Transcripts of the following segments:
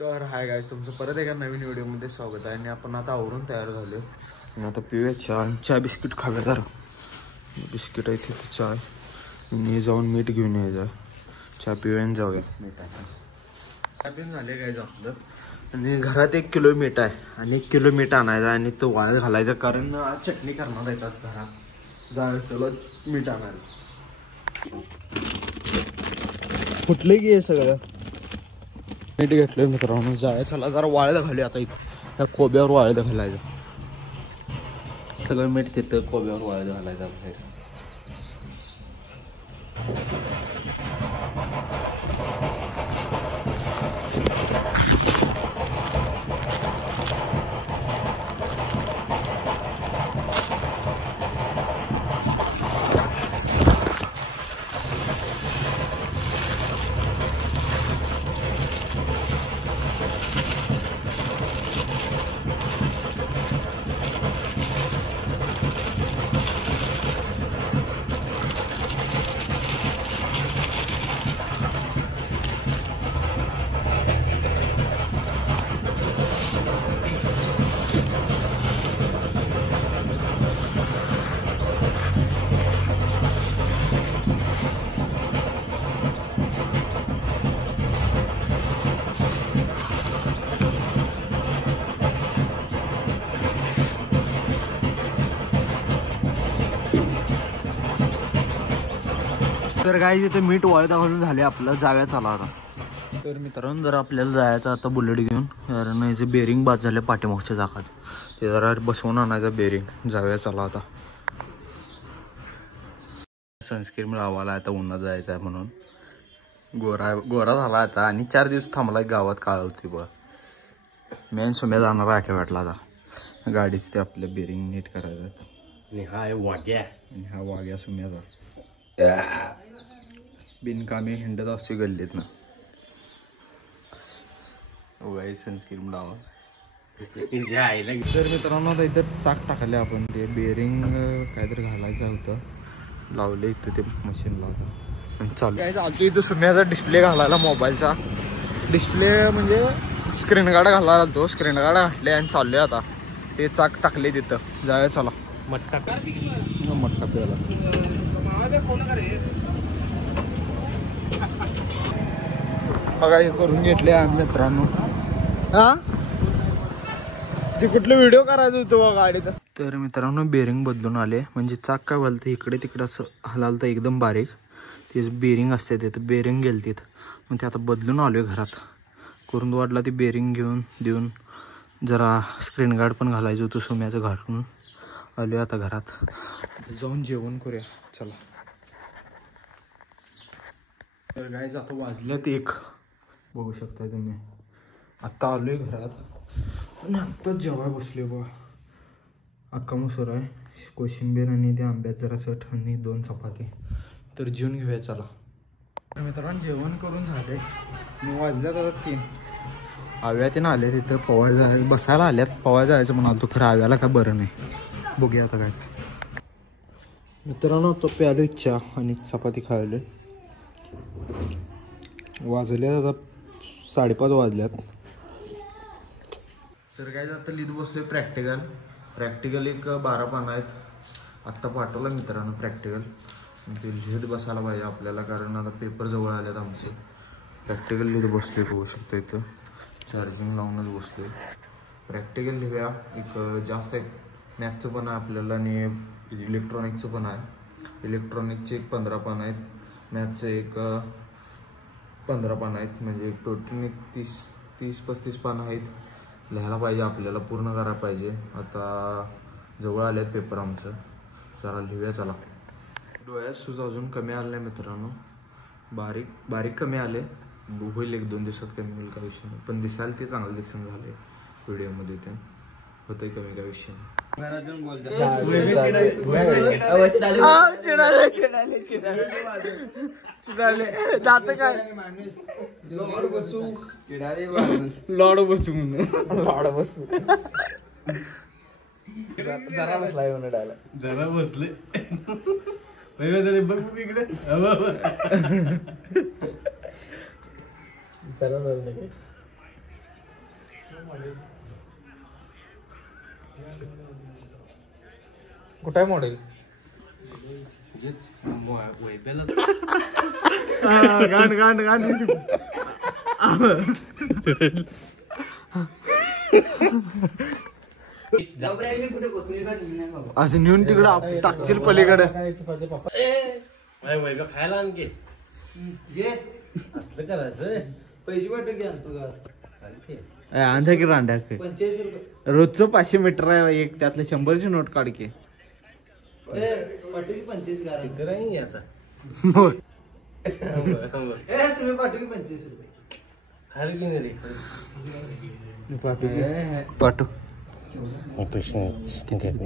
तर hi guys, तुमचं परत एका नवीन व्हिडिओमध्ये स्वागत आहे. आणि आपण आता आवरून तयार झालो आणि आता पिऊया चहा. चहा बिस्किट खाव्या जरा. बिस्किट आहे तिथे, चहा मी जाऊन मीठ घेऊन यायचं. चहा पिऊया आणि जाऊया. चहा पिऊन झाले काय आपलं. आणि घरात 1 किलो मीठ आहे आणि 1 किलो मीठ आणायचं आणि तो वाळत घालायचं, कारण आज चटणी करणार येतात घरात. जाऊया चलो मीठ आणायला. कुठले की आहे सगळं मीठ घेतलंय मित्रांनो. जाय चला जरा वाळत घालूया. आता ह्या कोब्यावर वाळत घालायचं. सगळं मीठ तिथं कोब्यावर वाळत घालायचं बाहेर. तर काय इथे मीठ वाळत घालून झाले आपलं. जाव्या चला आता. तर मित्रांनो जरा आपल्याला जायचं आता बुलेट घेऊन, कारण याचे बेरिंग बाद झाले पाठीमागच्या चाकात. ते जरा बसवून आणायचं बेरिंग. जाव्या चला आता. सनस्क्रीन लावायला आता उन्हात जायचं आहे म्हणून. गोरा झाला आता आणि 4 दिवस थांबला गावात. काळ होती बघ. मेन सुम्या जाणार आठवड्याला आता. गाडीच ते आपलं बेरिंग नीट करायचं. आणि हा वाग्या सुम्याचा बिनकामी हिंडत असते गल्लीत ना. वय सनस्क्रीन लावा. तर मित्रांनो आता इथं चाक टाकले आपण. ते बेरिंग काहीतरी घालायचं होतं, लावले इथं ते मशीनला. आता चालू काय चालतो इथं सुम्याचा डिस्प्ले घालायला. मोबाईलचा डिस्प्ले म्हणजे स्क्रीन गार्ड घालायला तो. स्क्रीन गार्ड घातले आणि चालले आता. ते चाक टाकले तिथं. जाऊया चला. मटका प्यायला. बघा हे करून घेतले आम्ही मित्रांनो. हा ते कुठलं व्हिडिओ करायचं होतं बघा गाडीचं. तर मित्रांनो बेरिंग बदलून आले. म्हणजे चाक काय बोलतं इकडे तिकडे असं हलालतं एकदम बारीक. ते बेरिंग असते तिथं बेरिंग गेल तिथं. मग ते आता बदलून आलो घरात. कुरुंदवाडला ती बेरिंग घेऊन देऊन जरा स्क्रीन गार्ड पण घालायचं होतं सुम्याचं. घालून आलो आता घरात. जाऊन जेवण करूया चला. तर गाईज आता वाजल्यात 1. बघू शकताय तुम्ही. आत्ता आलोय घरात आणि आत्ताच जेवाय बसले बघा. अख्खा मसूर आहे, कोशिंबीर आणि ते आंब्यात जरासं आणि 2 चपाती. तर जेवून घेऊया चला. तर मित्रांनो जेवण करून झाले. मी वाजल्यात आता 3. आव्यात आले तिथं पवायला बसायला आल्यात. पवायला जायचं म्हणाल तो, खरं आव्याला काय बरं नाही. बघूया आता काय. मित्रांनो तो प्यालो चहा आणि चपाती खायले. वाजल्यात आता 5:30 वाजल्यात. तर काय आता लिहित बसलोय प्रॅक्टिकल एक 12 पानं आहेत. आत्ता पाठवलं मित्रांनो प्रॅक्टिकल. ते लिहित बसायला पाहिजे आपल्याला, कारण आता पेपर जवळ आलेत आमचे. प्रॅक्टिकल लिहित बसलोय. बघू शकतो इथं चार्जिंग लावूनच बसलोय. प्रॅक्टिकल लिहूया. एक जास्त एक मॅथचं पण आहे आपल्याला आणि इलेक्ट्रॉनिकचं पण आहे. इलेक्ट्रॉनिकचे एक 15 पानं आहेत. मॅथचं एक 15 पानं आहेत. म्हणजे टोटल एक 30-35 पानं आहेत. लिहायला पाहिजे आपल्याला, पूर्ण करायला पाहिजे. आता जवळ आले आहेत पेपर आमचं. जरा लिहूया चला. डोळ्यात सूज अजून कमी आलं नाही मित्रांनो. बारीक कमी आले. होईल 1-2 दिवसात कमी होईल, काय विषय नाही. पण दिसायला ते चांगलं दिसून झाले व्हिडिओमध्ये. ते होतंय कमी, काय विषय नाही. जात काय लॉड बसू जरा बसलाय म्हणून डायलॉग. जरा बसले बघ तिकडे. चला कुठं आहे मॉडेल? गाण गाण गाण असं नेऊन तिकडं टाकशील पलीकडे. खायला आणखी असलं करायचं. पैसे वाटत घ्या तू आणखी की रांड्या 45 रुपये रोजचं 500 मीटर आहे एक, त्यातले 100ची नोट काढ की. पाठवू की 25 गारा आता पाठवू की 25 रुपये खाली घेऊन रे. पाठव.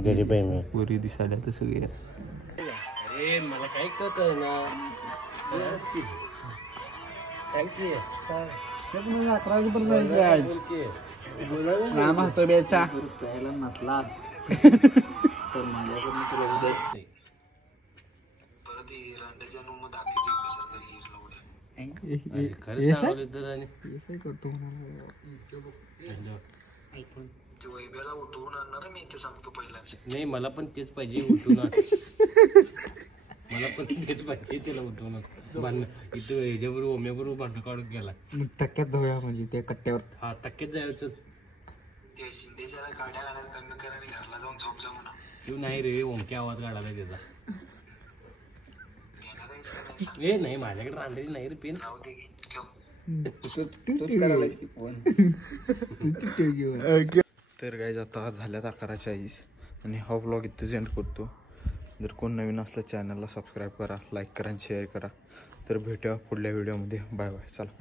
गरीब आहे मी. पुरी दिसायला तर सगळे. अरे मला काय कळत ना. राम हातोड्याचा नसलास तर माझ्याकडून तुला उद्या खरं सांगलं तर. आणि नाही मला पण तेच पाहिजे उठून. मला पण तेच पाहिजे त्याला उठवून बांधणं. इथं ह्याच्याबरोबर ओम्याबरोबर भांडण काढत गेला. टक्क्यात जाऊया म्हणजे त्या कट्ट्यावर. हा टक्क्यात जायचं. तू नाही रे ओमक्या आवाज काढायला त्याचा. ए नाही माझ्याकडे रांडली नाही रे पेन. तर काय आता झाल्यात 11:40 आणि हा व्लॉग इथं एंड करतो. जर कोण नवीन असलं चॅनलला सबस्क्राईब करा, लाईक करा आणि शेअर करा. तर भेटूया पुढल्या व्हिडिओमध्ये. Bye bye. चला.